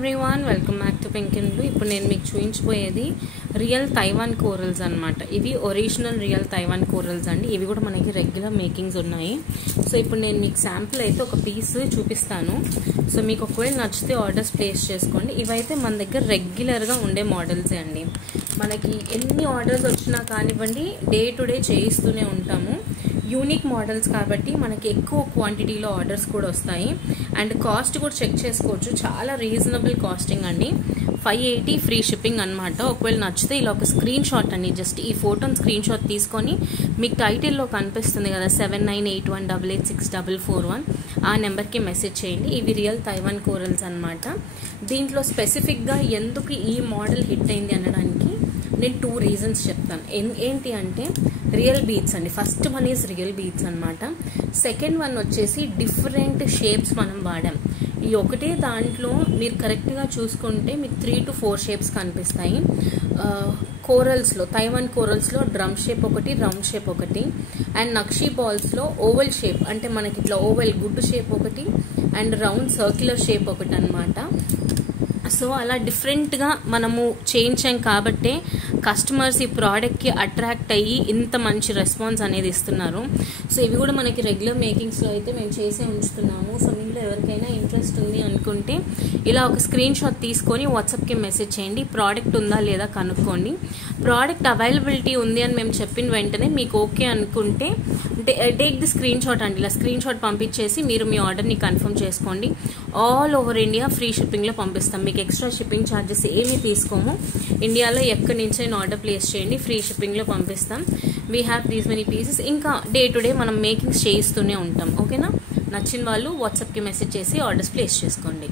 Everyone, welcome back to pink and blue. ఇప్పుడు నేను మీకు చూపించబోయేది రియల్ తైవాన్ కోరల్స్ అనమాట. ఇవి ఒరిజినల్ రియల్ తైవాన్ కోరల్స్ అండి. ఇవి కూడా మనకి రెగ్యులర్ మేకింగ్స్ ఉన్నాయి. సో ఇప్పుడు నేను మీకు శాంపుల్ అయితే ఒక పీస్ చూపిస్తాను. సో మీకు ఒకవేళ నచ్చితే ఆర్డర్స్ ప్లేస్ చేసుకోండి. ఇవైతే మన దగ్గర రెగ్యులర్గా ఉండే మోడల్సే అండి. మనకి ఎన్ని ఆర్డర్స్ వచ్చినా కానివ్వండి, డే టు డే చేయిస్తూనే ఉంటాము. యూనిక్ మోడల్స్ కాబట్టి మనకి ఎక్కువ క్వాంటిటీలో ఆర్డర్స్ కూడా వస్తాయి. అండ్ కాస్ట్ కూడా చెక్ చేసుకోవచ్చు, చాలా రీజనబుల్ కాస్టింగ్ అండి. 580 ఫ్రీ షిప్పింగ్ అనమాట. ఒకవేళ నచ్చితే ఇలా ఒక స్క్రీన్ షాట్ అండి, జస్ట్ ఈ ఫోటోని స్క్రీన్ షాట్ తీసుకొని మీకు టైటిల్లో కనిపిస్తుంది కదా 7981886441 ఆ నెంబర్కి మెసేజ్ చేయండి. ఇవి రియల్ తైవాన్ కోరల్స్ అనమాట. దీంట్లో స్పెసిఫిక్గా ఎందుకు ఈ మోడల్ హిట్ అయింది అనడానికి నేను 2 రీజన్స్ చెప్తాను. ఏంటి అంటే రియల్ బీడ్స్ అండి. First one is real beads అనమాట. సెకండ్ వన్ వచ్చేసి డిఫరెంట్ షేప్స్ మనం వాడాం. ఈ ఒకటే దాంట్లో మీరు కరెక్ట్గా చూసుకుంటే మీకు 3 to 4 షేప్స్ కనిపిస్తాయి. కోరల్స్లో, తైవాన్ కోరల్స్లో డ్రమ్ షేప్ ఒకటి, రౌండ్ షేప్ ఒకటి, అండ్ నక్షీ బాల్స్లో ఓవల్ షేప్ అంటే మనకి ఇట్లా ఓవల్ గుడ్డు షేప్ ఒకటి, అండ్ రౌండ్ సర్క్యులర్ షేప్ ఒకటి అనమాట. సో అలా డిఫరెంట్గా మనము చేయించాం కాబట్టే కస్టమర్స్ ఈ ప్రోడక్ట్కి అట్రాక్ట్ అయ్యి ఇంత మంచి రెస్పాన్స్ అనేది ఇస్తున్నారు. సో ఇవి కూడా మనకి రెగ్యులర్ మేకింగ్స్లో అయితే మేము చేసే ఉంచుతున్నాము. సో మీలో ఎవరికైనా ఇంట్రెస్ట్ ఉంది అనుకుంటే ఇలా ఒక స్క్రీన్ షాట్ తీసుకొని వాట్సాప్కి మెసేజ్ చేయండి. ప్రోడక్ట్ ఉందా లేదా కనుక్కోండి. ప్రోడక్ట్ అవైలబిలిటీ ఉంది అని మేము చెప్పిన వెంటనే మీకు ఓకే అనుకుంటే టేక్ ది స్క్రీన్ షాట్ అండి. ఇలా స్క్రీన్ షాట్ పంపించేసి మీరు మీ ఆర్డర్ని కన్ఫర్మ్ చేసుకోండి. ఆల్ ఓవర్ ఇండియా ఫ్రీ షిప్పింగ్లో పంపిస్తాం. మీకు ఎక్స్ట్రా షిప్పింగ్ ఛార్జెస్ ఏమీ తీసుకోము. ఇండియాలో ఎక్కడి నుంచి ఆర్డర్ ప్లేస్ చేయండి, ఫ్రీ షిప్పింగ్లో పంపిస్తాం. We have these many pieces. ఇంకా డే టు డే మనం మేకింగ్స్ చేయిస్తూనే ఉంటాం. ఓకేనా? నచ్చిన వాళ్ళు వాట్సాప్కి మెసేజ్ చేసి ఆర్డర్స్ ప్లేస్ చేసుకోండి.